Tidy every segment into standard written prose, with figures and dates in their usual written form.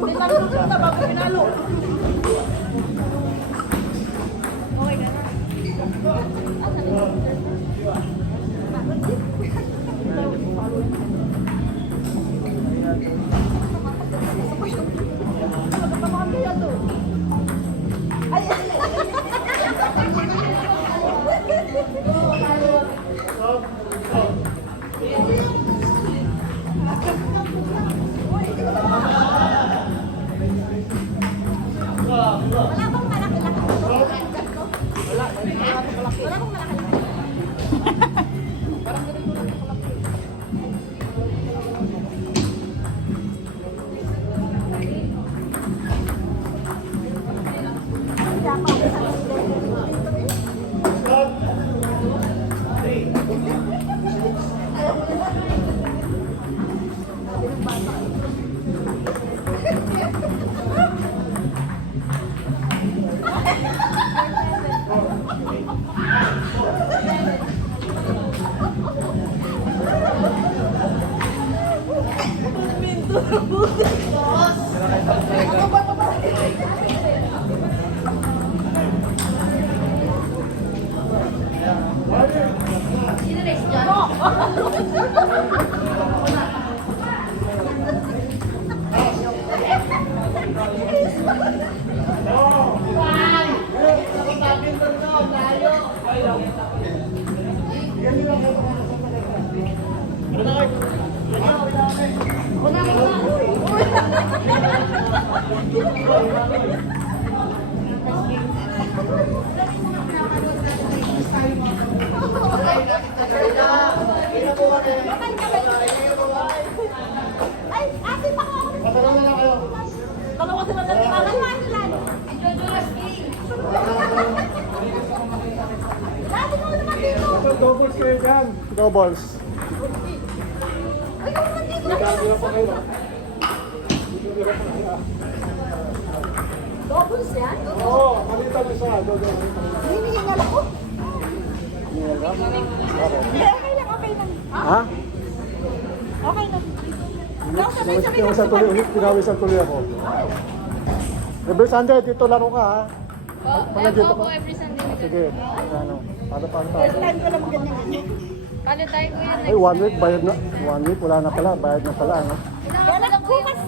May malulog na bago pinalo. Okay ka na. Ay, ate pa ako. Masarap na lang kayo. Dalawa sila na tinangan. Dati ko naman dito. Doubles kayo dyan. Doubles. Ay, ako naman dito. Nagkakila pa kayo. Doubles yan? Oo, malita niyo sa doubles. Hinihingal ako. Hindi, okay lang, okay lang. Ha? Okay lang. Pinawisan tuloy ulit, pinawisan tuloy ako. Every Sunday, dito laro ka ha. Dito Opo, ka. every Sunday. Sige, ano, paano First tayo? time ko lang ganyan-ganyan. Kalo tayo po yan. Ay, 1 week, bayad na. 1 week, wala na pala, bayad na pala. Ano? Kaya nagkukas.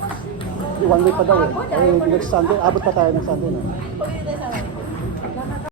1 week pa daw eh. Ay, next Sunday, abot pa tayo ng Sunday na. Pag-iinay sa